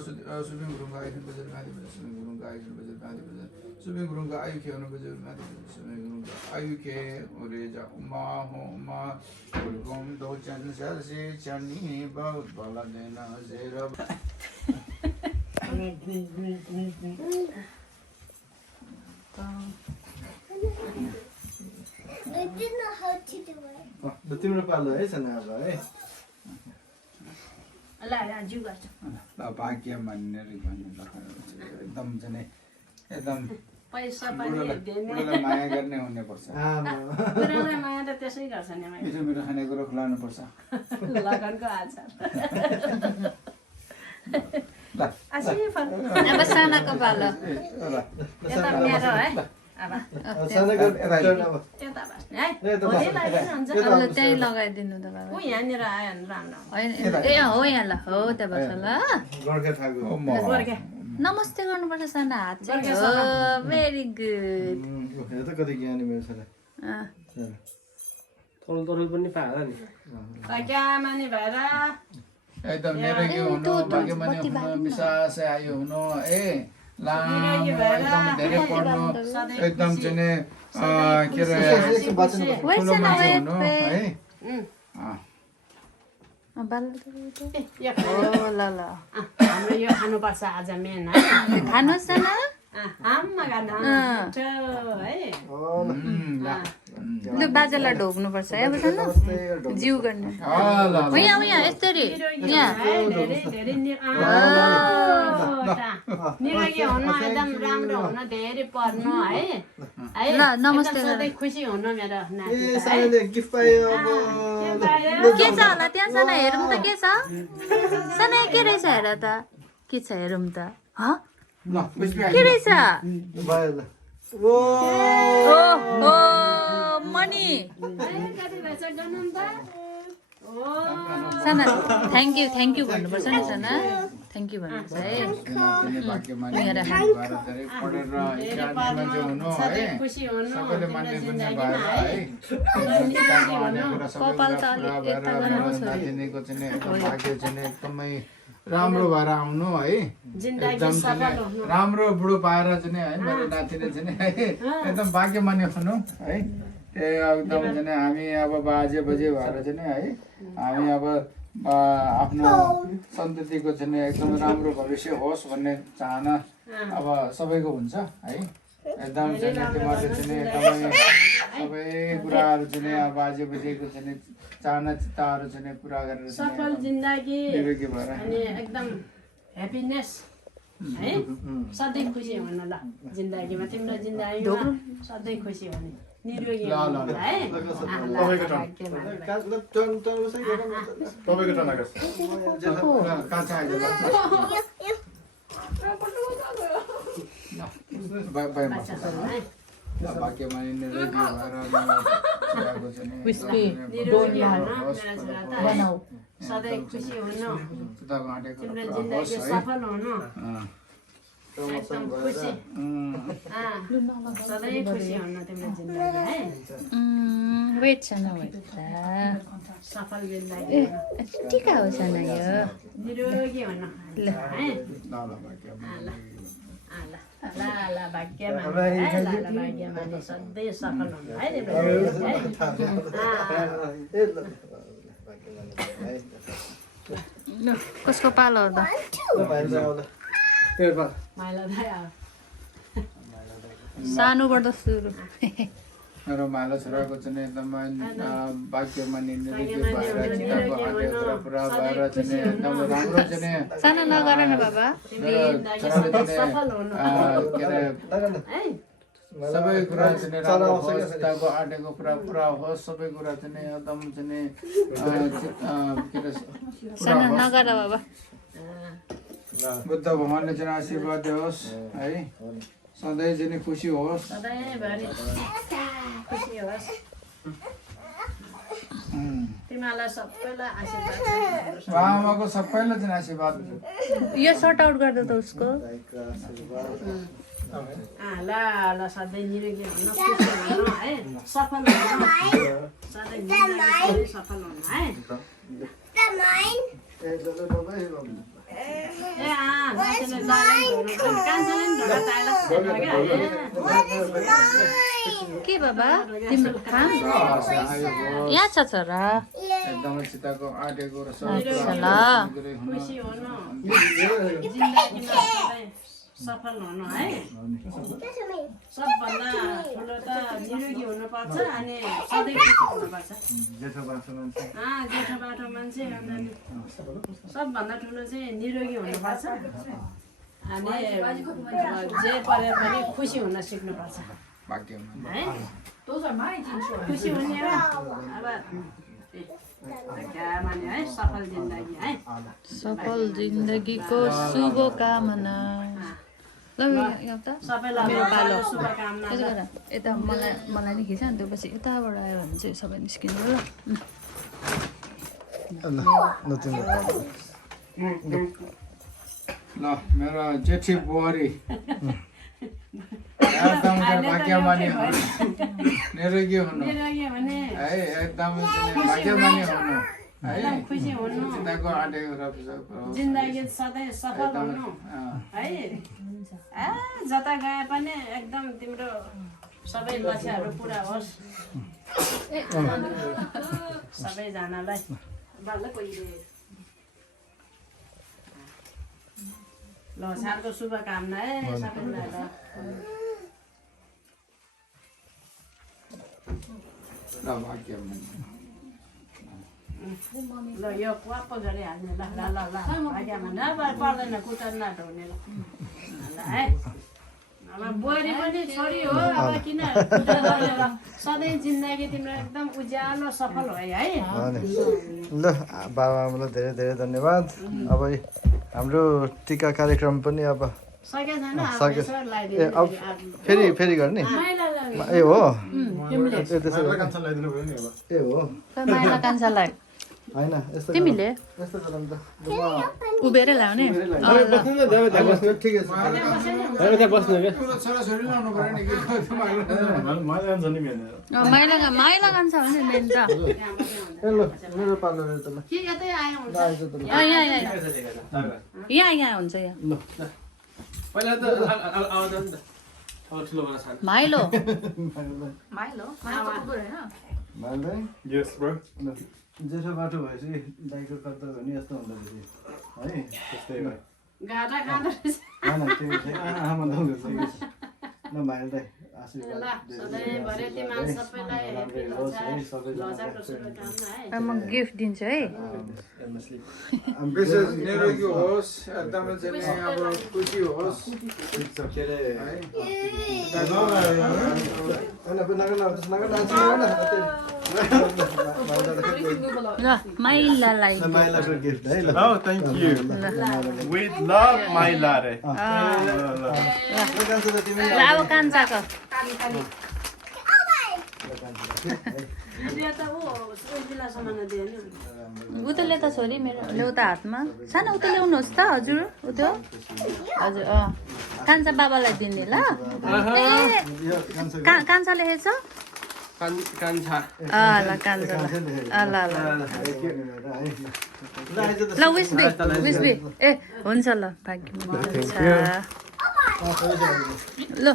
सुबिङ गुरुङको आयुखेन बजेर माथि बजेर सुबिङ गुरुङको आयुखेन बजेर माथि बजेर सुबिङ गुरुङको आयुखे हुनु बजेर माथि बजेर सुबिङ गुरुङको आयुखे ओरेजा उमा हो उमा गुरुगम दोचन सरसे चनी बहुत भला देना जेरा तिम्रो पालो है छैन अब है भाग्य मान्ने एकदम चाहिँ एकदम पैसा पनि बुढोलाई माया गर्ने हुने पर्छ बुढालाई माया त त्यसै गर्छ नि मिठो मिठो खानेकुरो खुलाउनु पर्छ लगनको आचार अब सानाको पालो यता मेरो है अब त्यहीँ लगाइदिनु त बाबा यहाँनिर आयो भने राम्रो होइन ए हो यहाँ ल हो त्यहाँ बस्छ ल नमस्ते गर्नुपर्छ साना हात चाहिँ हो भेरी गुड हेर त कति ज्ञानी मेरो छोरा तरुल पनि पाएर नि क्या माने भएर एकदम निरोगी हुनु भाग्यमानी हुनु विश्वास आयु हुनु लामो एकदम धेरै पढ्नु एकदम चाहिँ के अरे ठुलो मान्छे हुनु है हाम्रो यो खानुपर्छ आज मेन है खानुहोस् न आम्मा खानु है लु बाजालाई ढोक्नुपर्छ है अब सानो जिउ गर्ने यहाँ यहाँ यसरी यहाँ निरोगी हुनु एकदम राम्रो हुनु धेरै पढ्नु है ल नमस्ते सधैँ खुसी हुनु मेरो गिफ्ट पायो के छ होला त्यहाँ साना हेरौँ त के छ साना के रहेछ हेर त के छ हेरौँ त के रहेछ मनी साना थ्याङ्क यू भन्नुपर्छ नि साना थ्याङ्क यू भन्नुपर्छ है कपाल त एकदमै राम्रो भएर आउनु है एकदम राम्रो बुढो पाएर चाहिँ है मेरो नातिले चाहिँ है एकदम भाग्यमानी हुनु है एकदम चाहिँ हामी अब बाजे बजे भएर चाहिँ है हामी अब आफ्नो सन्ततिको चाहिँ एकदम राम्रो भविष्य होस् भन्ने चाहना अब सबैको हुन्छ है एकदम चाहिँ तिमीहरूले चाहिँ एकदमै सबै कुराहरू चाहिँ अब बाजे बजेको चाहिँ चाहना चित्ताहरू चाहिँ पुरा गरेर सफल जिन्दगी निरोगी भएर अनि एकदम ह्याप्पिनेस है सधैँ खुसी हुनु ल जिन्दगीमा तिम्रो जिन्दगीमा सधैँ खुसी हुने निरोगी है भाग्यमानी निरोगी भएर सधैँ खुसी हुनु तिम्रो जिन्दगी सफल हुनु एकदम खुसी सधैँ खुसी हुनु तिम्रो जिन्दगी है वेट छैन सफल जिन्दगी टिका हो साना यो निरोगी हुनु है ल भाग्यमानी सधैँ सफल हुनु है कसको पालो हो त सानोबाट सुरु मेरो माइलो छोराको चाहिँ एकदमै भाग्यमानी निरोगी भएर चिताको हातको पुरा भएर चाहिँ एकदम राम्रो चाहिँ सानो नगर न बाबा सबै कुरा चाहिँ राम्रो होस् चिताको आँटेको पुरा होस् सबै कुरा चाहिँ एकदम चाहिँ सानो नगर बाबा बुद्ध भगवानले चाहिँ आशीर्वाद दियोस् है सधैँ चाहिँ खुसी होस् तिमीलाई सबैलाई आशीर्वाद आमाको सबैलाई चाहिँ आशीर्वाद यो सर्ट आउट गर्दा त उसको ल सधैँ निरोगी हुनु खुसी हुनु है सफल हुनु सधैँ जिन्दगी सफल हुनु है ल कान्छाले ढोका ताला खेल्नु क्या के बाबा तिम्रो खाम यहाँ छ छोरा एकदमै चिताको आँटेको र अच्छा ल खुसी हुनु जिन्दगीमा सधैँ सफल हुनु है सबभन्दा ठुलो त निरोगी हुनुपर्छ अनि सधैँ खुसी हुनुपर्छ जेठो बाँसो मान्छे जेठो बाठो मान्छे सबभन्दा ठुलो चाहिँ निरोगी हुनुपर्छ अनि जे परे पनि खुसी हुन सिक्नुपर्छ भाग्यमा है खुसी हुने हो अब क्या माने है सफल जिन्दगी है सफल जिन्दगीको शुभकामना ल एउटा सबैलाई मेरो पालो शुभकामना यसो गर यता मलाई नि खिच नि त्यो पछि यताबाट आयो भने चाहिँ सबै निस्किनु ल ल मेरो जेठी बुहारी एकदम भाग्यमानी हुनु निरोगी हुनु निरोगी हुने है एकदम भाग्यमानी हुनु है एकदम खुसी हुनु चिताको आँटेको र जिन्दगी सधैँ सफल हुनु है जता गए पनि एकदम तिम्रो सबै लक्ष्यहरू पुरा होस् सबैजनालाई ल सालको शुभकामना है सबैलाई ल भाग्यमानी ल यो वाप्प गरिहाल्ने ल ल ल ल भाग्यमानी अब पर्दैन कुटार नाटोर्ने ल है अब बुहारी पनि छोरी हो अब किन कुटार गर्ने ल सधैँ जिन्दगी तिम्रो एकदम उज्यालो सफल भयो है ल बाबा आमालाई धेरै धेरै धन्यवाद अब हाम्रो टिका कार्यक्रम पनि अब सकेको छैन अब सके यसो ए लगाइदिनु अब फेरि गर्ने ए हो ए हो माइला कान्छालाई होइन यस्तो तिमीले यस्तो गरौँ त उभिएरै ल्याउने ठिकै छ छोराछोरी लाउनु पऱ्यो नि माइला कान्छा हो नि मेन त ए ल मेरो पालो त ल के यतै आयो हुन्छ आइज त ल यहाँ हुन्छ यहाँ माइलो माल्दै जेठो बाटो भएपछि दाइको कर्तव्य भने यस्तो हुँदो रहेछ है त्यस्तै हो घाटा खाँदो रहेछ होइन ठिकै छ आमा दाउनु ल माल्दै ल सधैँभरि तिमीहरू सबैलाई ह्याप्पी लजाको शुभकामना है म गिफ्ट दिन्छु है विशेष निरोगी होस् एकदमै चाहिँ अब खुसी होस् के अरे ल माइलालाई माइलाको गिफ्ट है ल Oh, thank you. With love, my lare. ल अब कान्छाको यो त ऊ जिल्लासम्म दियो नि उतले त छोरी मेरो ल्याउ त हातमा सानो उता ल्याउनुहोस् त हजुर उता हजुर कान्छा बाबालाई दिने ल ए कान्छा लेखेछ ल कान्छा ल ल विस्बी ए हुन्छ ल भाग्य ल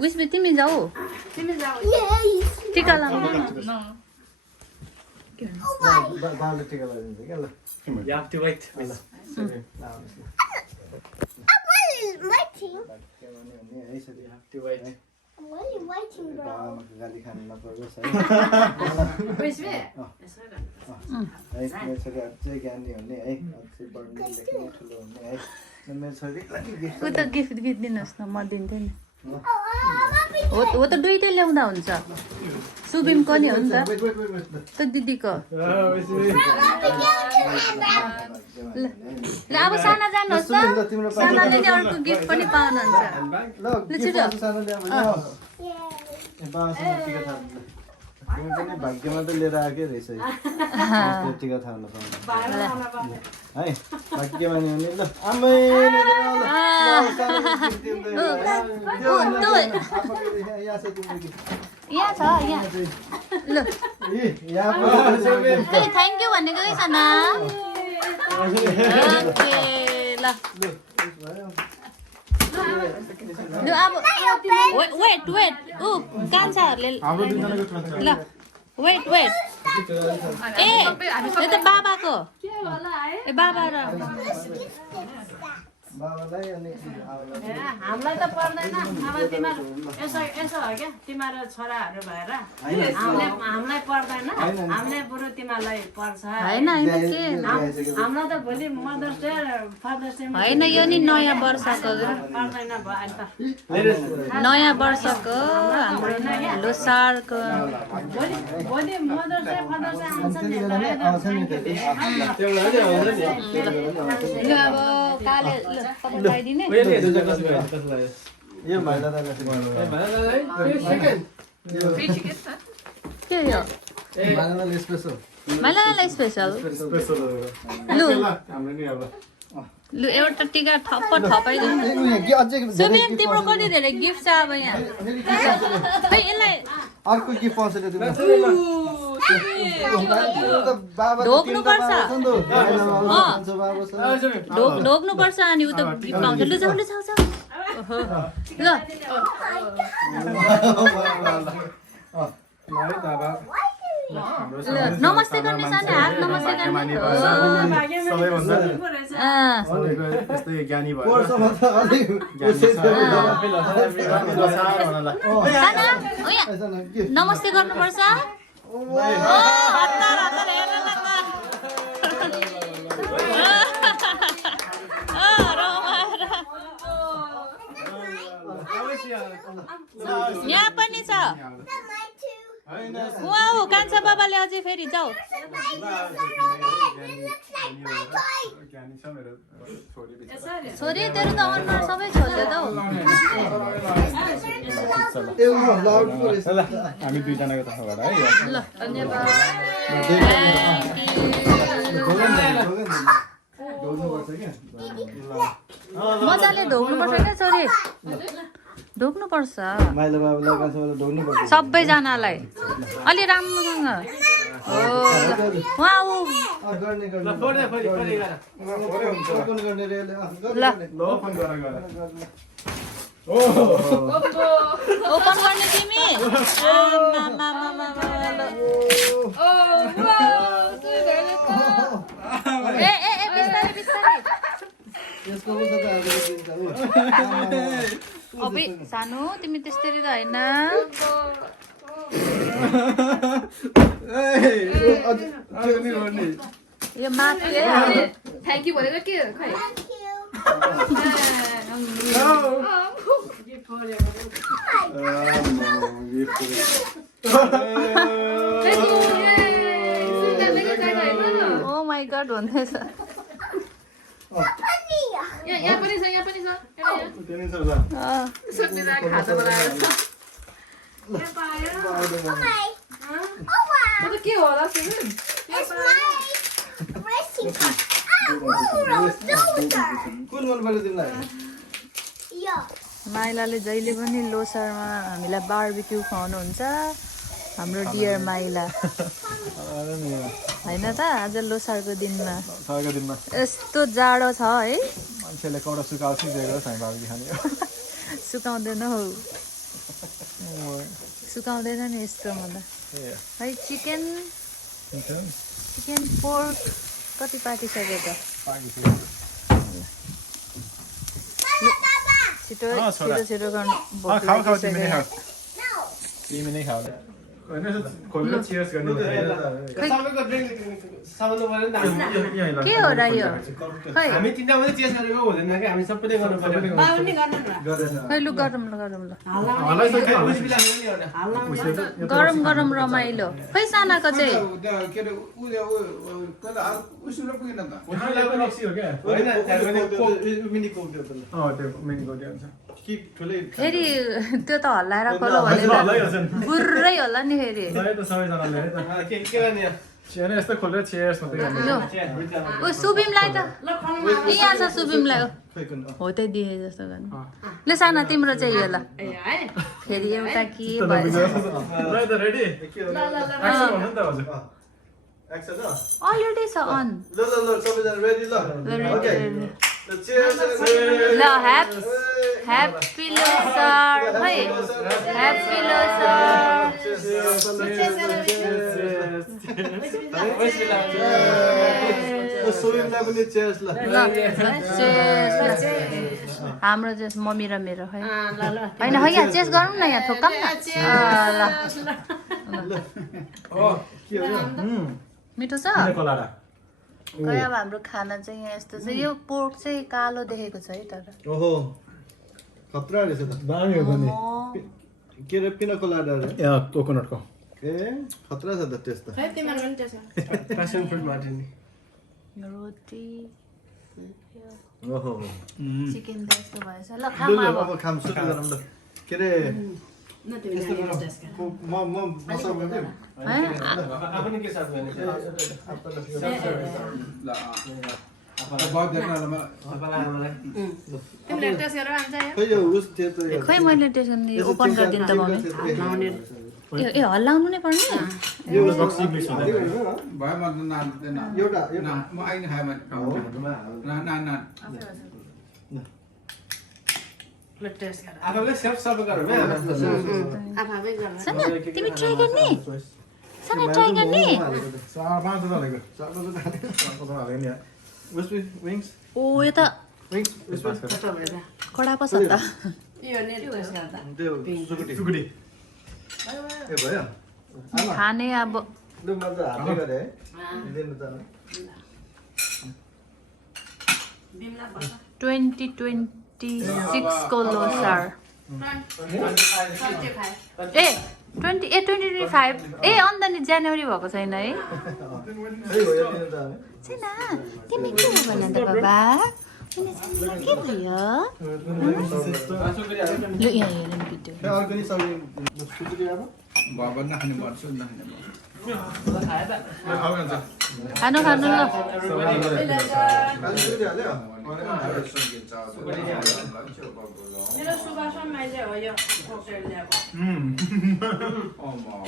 विस्बी तिमी जाऊ तिमी जाऊ टिका लाउनु बाबाले टिका लगाइदिन्छ क्या ल You have to wait. बाबामाको गाली खानु नपरोस् है विस्बी है मेरो छोरीहरू चाहिँ ज्ञानी हुने है अझै पढ्ने लेख्ने ठुलो हुने है मेरो छोरीलाई गिफ्ट ऊ त गिफ्ट दिनुहोस् न म दिन्थेँ नि हो त दुइटै ल्याउँदा हुन्छ सुबिमको नि हो नि त दिदीको ल अब साना जानुहोस् त सानाले नि अर्को गिफ्ट पनि पाउनुहुन्छ ल छिटो सानो ल्याऊ बाबासँग टिका थाल्नु तिमी पनि भाग्यमा त लिएर आएकै रहेछ है टिका थाल्न पाउनु है भाग्यमा नि हुने ल आमै यहाँ छ यहाँ ल थ्याङ्क यू भनेको है साना ओके ल लु अब वेट वेट ऊ कान्छाहरूले हाम्रो दुईजनाको ठुलो छ। ल वेट वेट ए यो त बाबाको के होला है ए बाबा र बाबालाई अनि ए, हामीलाई त पर्दैन अब तिमीहरू यसो यसो हो क्या तिमीहरू छोराहरू भएर हामीलाई पर्दैन हामीलाई बरु तिमीहरूलाई पर्छ होइन होइन के हामीलाई त भोलि मदर्स डे फादर्स डे होइन यो नि नयाँ वर्षको पर्दैन भयो त नयाँ वर्षको हाम्रो लोसारको भोलि मदर्स डे फादर्स डे आउँछ नि लु अब काले ल तपाईँ लगाइदिने यो भाइला दादा के यो भाइला स्पेशल मलाई स्पेसल लु लु एउटा टिका ठप्प ठपाइदिनु सुबिम तिम्रो कति धेरै गिफ्ट छ अब यहाँ खै यसलाई अर्को गिफ्ट पाउँछ त्यो ढोक्नुपर्छ ढोक्नुपर्छ अनि उ त गिफ्ट पाउँछ लु जाऊ लु जाऊ जाऊ ल नमस्ते गर्ने सानो हात नमस्ते गर्ने यस्तै ज्ञानी भयो साना नमस्ते गर्नुपर्छ हतार हतार हेर्न यहाँ पनि छ वाउ कान्छा बाबाले अझै फेरि जाऊ छोरी तेरो त अनुहार सबै छोड्यो त हामी दुईजनाको तर्फबाट है ल धन्यवाद मजाले ढोक्नुपर्छ क्या छोरी ढोक्नुपर्छ माइला बाबालाई कान्छाबाबुलाई ढोग्नुपर्छ सबैजनालाई अलि राम्रोसँग हो वाउ गर्ने गर्ने रे ल ओपन गर ओपन गर्ने तिमी ए ए ए बिस्तारै बिस्तारै यसको पनि त आएको दिन्छ अबे सानो तिमी त्यसरी त होइन यो माथि थ्याङ्क यू भनेर के खै ओ माई गॉड भन्दैछ यहाँ पनि छ यहाँ पनि छ सोध्ने खाता बनाएर के होला सुन कुन मन पर्यो तिमीलाई माइलाले जहिले पनि लोसारमा हामीलाई बार्बिक्यू खुवाउनुहुन्छ हाम्रो डियर माइला होइन त आज लोसारको दिनमा यस्तो जाडो छ है मान्छेले कौडा सुकाउँछ दिएको छ हामी खाने सुकाउँदैन हौ सुकाउँदैन नि यस्तो मलाई है चिकन पोर्क कति पाकिसक्यो त छिटो छिटो छिटो गर्नु तिमी नै खाऊ खोलेर चियर्स गर्ने के हो र यो खै हामी तिनटा मात्रै चियर्स गरेको हुँदैन कि हामी सबैले गर्नु पर्यो खै लु गरौँ ल गरौँ ल गरम गरम रमाइलो खै सानाको चाहिँ फेरि त्यो त हल्लाएर खोलो भने बुर्रै होला नि फेरि यस्तो खोलेर चियर्स मात्रै ओ सुबिमलाई त यहाँ छ सुबिमलाई हो त्यही दिए जस्तो गर्नु ल साना तिम्रो चाहिँ यो ल फेरि एउटा के भएछ अलरेडी छ अन ल सबैजना रेडी ल रेडी Cheers, ल ह्याप्पी लोसर खै ह्याप्पी लोसर सोभिमलाई पनि चेयर्स ल हाम्रो चाहिँ मम्मी र मेरो है होइन है यहाँ चेस गरौँ न यहाँ ठोक्काम न मिठो छ खै अब हाम्रो खाना चाहिँ यहाँ यस्तो छ यो पोर्क चाहिँ कालो देखेको छ है तर ओहो खतरा रहेछ त दामी हो नि के रे पिना कोलाडा रे कोकोनटको ए खतरा छ त टेस्ट त Passion fruit martini. रोटी ओहो चिकन त यस्तो भएछ ल खाम लु अब अब खाम सुरु गरौँ ल के रे म मसा भन्दै है Apa nih kisah gue nih? बहुत देख्न Apa lah malah? तिमीले टेस्ट गरेर आन्छ यो खै यो उस त्यो त खै मैले त्यसो नि ओपन गरिदिनु त मम्मी ए हल्लाउनु नै पर्ने यो भयो म नाच्दैन एउटा म आइन खाएँ ना टेस्ट गर Apa lah siap karo ya? आफै गर सना तिमी ट्राई गर्ने सना ट्राई गर्ने पाँच हाल्यो उस विंग्स ओ यो त विंग्स उस कस्तो भएर कडा पो छ त यो ने टेस्ट गर्दा त्यो सुकुटी ए भयो खाने अब लु म त हातले गरे है दिनु त बिमला बस 2026 को लोसार सत्य खाए ए 2025 ए अन्त नि जनवरी भएको छैन है सही भयो दिनु त छैन तिमी के हो भन त बाबा अनि छैन के भयो ल यहाँ हेर न भिडियो ए अर्को नि सबै सुकुटी अब बाबा नखाने पर्छ नखाने खानु खानु ल अलि सुकुटी हाल्यो मेरो सुभाषमा मैले हो यो कोकटेल ल्याएको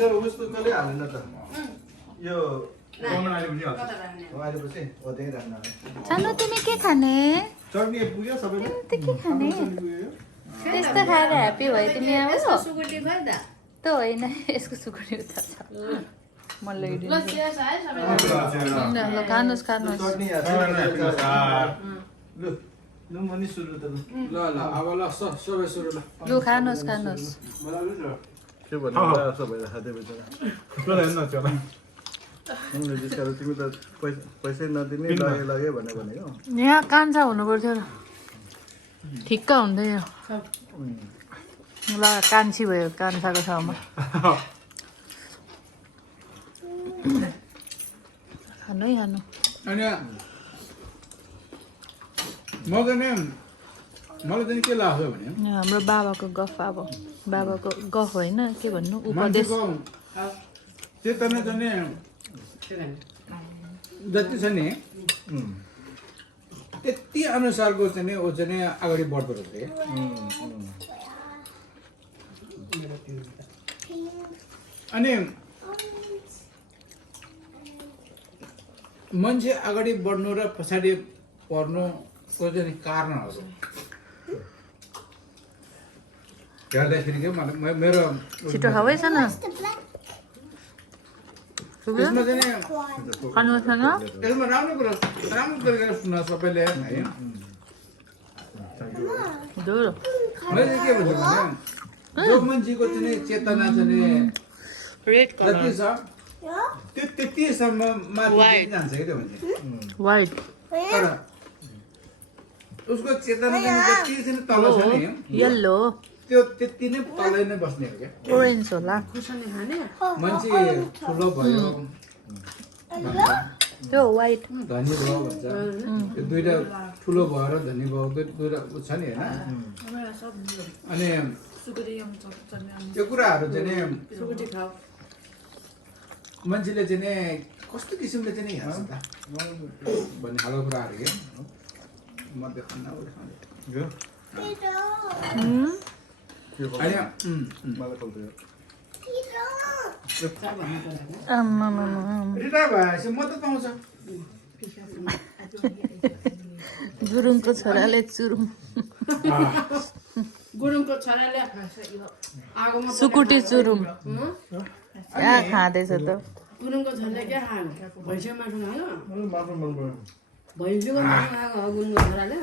यो उसको कसले हालेन त यो कता राख्ने आएपछि हो त्यही राख्न सानो तिमी के खाने चटनी पुग्यो सबैले तिमी त के खाने त्यस्तो खाएर ह्याप्पी भयो तिमी अब सुकुटी खै त त होइन यसको सुकुटी उता छ म ल्याइदिन्छु ल चियर्स है सबै ल खानुहोस् खानुहोस् चटनी लु लु मनी सुरु त ल अब ल सबै सुरु ल लु खानुहोस् खानुहोस् के भन्नु सबैले खाँदै बेचरा तिमी त पैसै नदिने लाग्यो भनेको यहाँ कान्छा हुनु पर्थ्यो र ठिक्क हुन्थ्यो ल कान्छी भयो कान्छाको ठाउँमा खानु है खानु अनि मलाई चाहिँ के लाग्छ भने यहाँ हाम्रो बाबाको गफ अब बाबाको गफ होइन के भन्नु उपदेश मान्छेको चेतना चाहिँ जति छ नि त्यति अनुसारको चाहिँ ऊ चाहिँ अगाडि बढ्दो रहेछ क्या अनि मान्छे अगाडि बढ्नु र पछाडि पर्नुको चाहिँ कारणहरू हेर्दाखेरि के मेरो छिटो खाऊ है सन यसमा चाहिँ खानुहोस् न यसमा राम्रो तरिकाले सुन्न सबैले है धुरो मैले के भन्छु भने जो मान्छेको चाहिँ चेतना चाहिँ रेड जति छ त्यो त्यतिसम्म माथि जान्छ क्या त्यो मान्छे वाइट तर उसको चेतना चाहिँ जति चाहिँ तल छ नि येल्लो त्यो त्यति नै तलै नै बस्ने हो क्या ओरेन्ज होला खुर्सानी खाने मान्छे ठुलो भयो त्यो वाइट धनी भयो भन्छ त्यो दुइटा ठुलो भयो र धनी भयो दुइटा छ नि होइन अनि त्यो कुराहरू चाहिँ सुकुटी खाऊ मान्छेले चाहिँ कस्तो किसिमले चाहिँ हेर्छ त भन्ने खालको कुराहरू के म देखाउन रिटायर भएपछि म त पाउँछ गुरुङको छोराले चुरुङ गुरुङको छोराले आगोमा सुकुटी चुरुङ क्या खाँदैछ त गुरुङको छोराले के खायो भैँसीको मासु खायो मात्र मन पर्यो भैँसीको मासु खाएको हो गुरुङको छोराले